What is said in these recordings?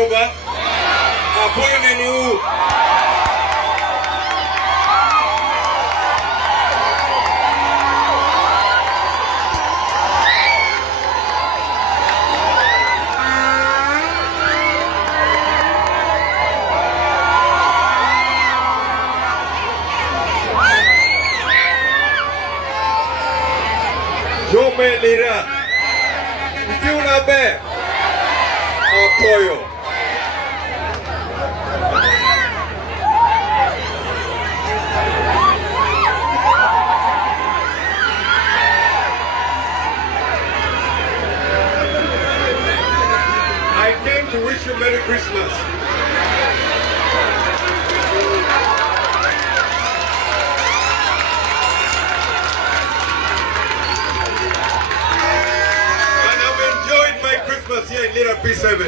Konoba. Appointment you. Chope Lira. If you not bad, apoyo. I came to wish you Merry Christmas. Here in Lira P7.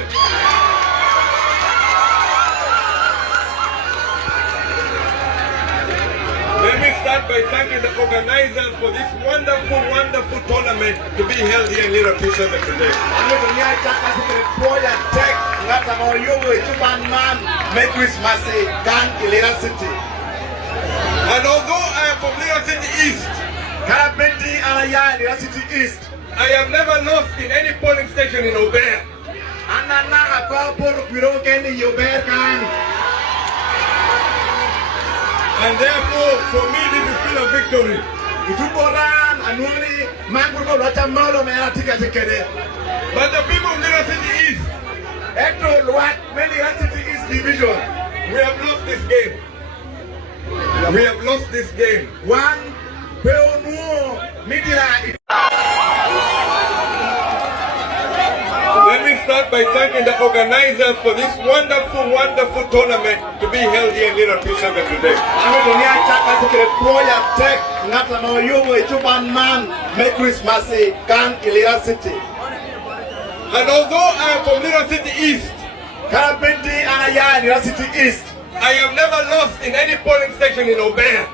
Let me start by thanking the organizers for this wonderful tournament to be held here in Lira P7 today. And although I am from Lira City East, I have never lost in any polling station in Obea. And therefore, for me, this is still a victory. But the people of Lira City East division, we have lost this game. We have lost this game. Let me start by thanking the organizers for this wonderful tournament to be held here in Lira P7 today. And although I am from Lira City East, I have never lost in any polling station in Obea.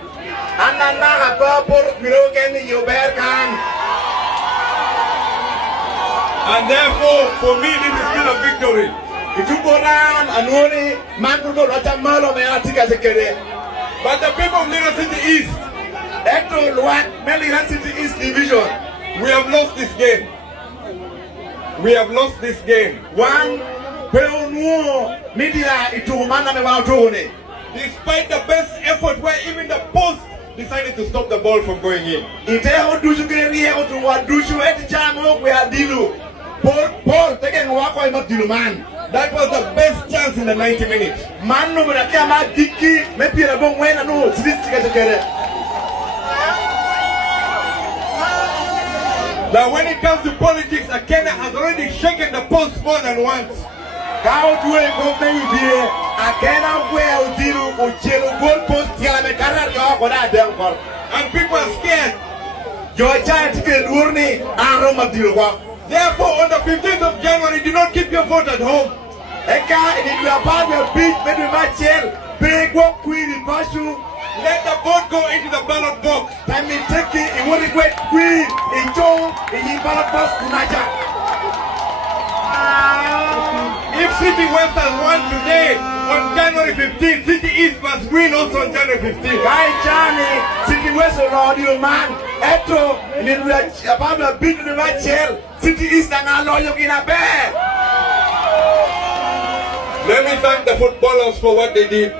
And therefore, for me, this is still a victory. But the people of Lira City East division, we have lost this game. We have lost this game. Despite the best effort where even the post decided to stop the ball from going in. That was the best chance in the 90 minutes. Now when it comes to politics, Akena has already shaken the post more than once. And people are scared. Therefore, on the 15th of January, do not keep your vote at home. Let the vote go into the ballot box. If City West has won today on January 15th, City East must win also on January 15th. City West man. City East Let me thank the footballers for what they did.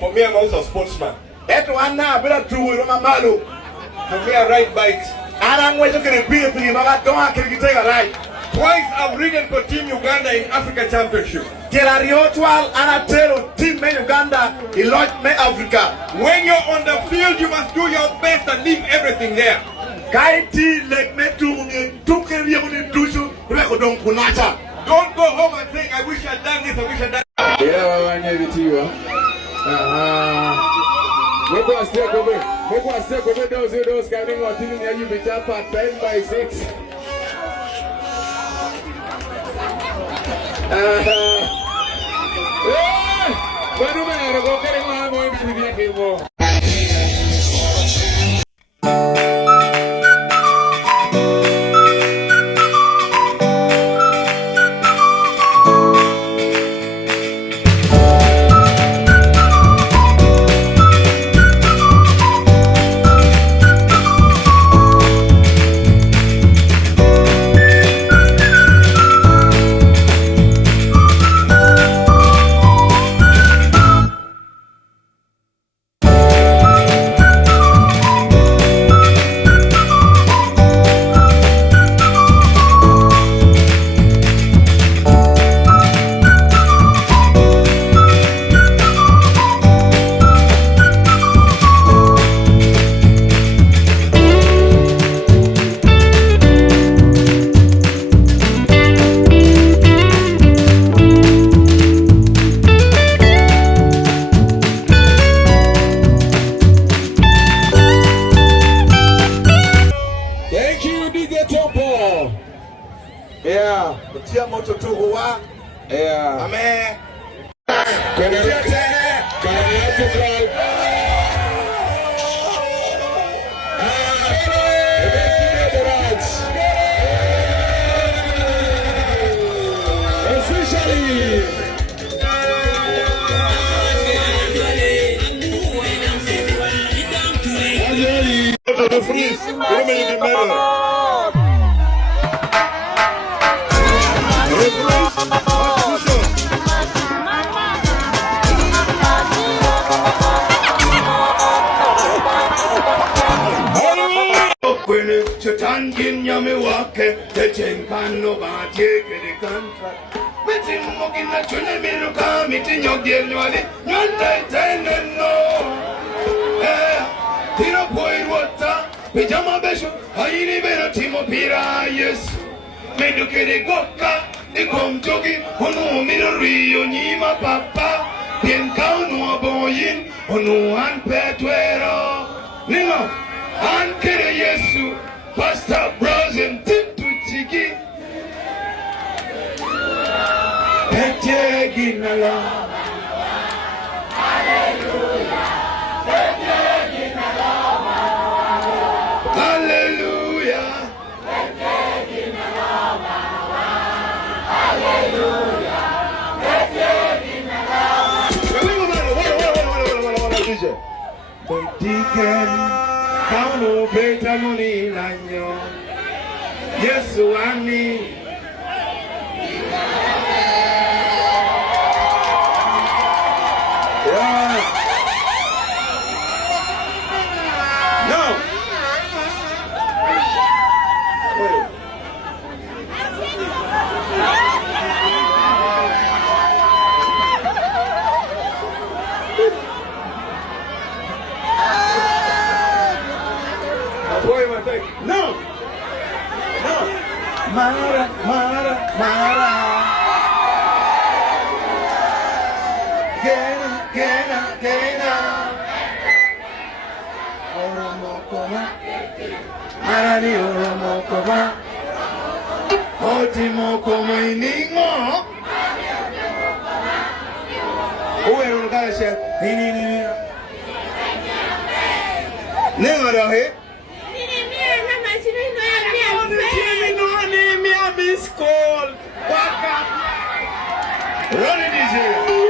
For me, I'm also a sportsman. For me, I ride bikes. Twice I've ridden for Team Uganda in Africa Championship. When you're on the field, you must do your best and leave everything there. Don't go home and think, I wish I'd done this, I wish I'd done that. Those coming on TV, you be up at 10 by 6. you, DJ Topo. Yeah. Kutia moto tu huwa. Yeah. Amen. Kutia tena. Officially. The freeze. When Chatan Yami Wake, the Chenkano Bate, the contract. Meeting Mokin the Chunamiruka, meeting your dear Nwali, Yonda Tenen no. Tino Poid Water, Pijama Besho, Haini Beno Timo Pira, yes. Meduke de Goka, the Komjogi, Ono Rio Nima Papa, Pienka no Boyin, Ono and Petuero. Nino, Ankere Yesu, Pastor Brazen, Titu Chiki. Petje Ginala. Hallelujah. Petje Ginala. Hallelujah. Petje Ginala. Hallelujah. Petje Ginala. Wait, Paulo beta muni lanyo Yesu ani yeah. No. Wait. No! No! Mara, Mara, Mara. Gena. Oromokoma. Marani Oromokoma. Otimokoma iningo. Uwe unakala shia. Nini. Nengo dahe. Call. Run it easy.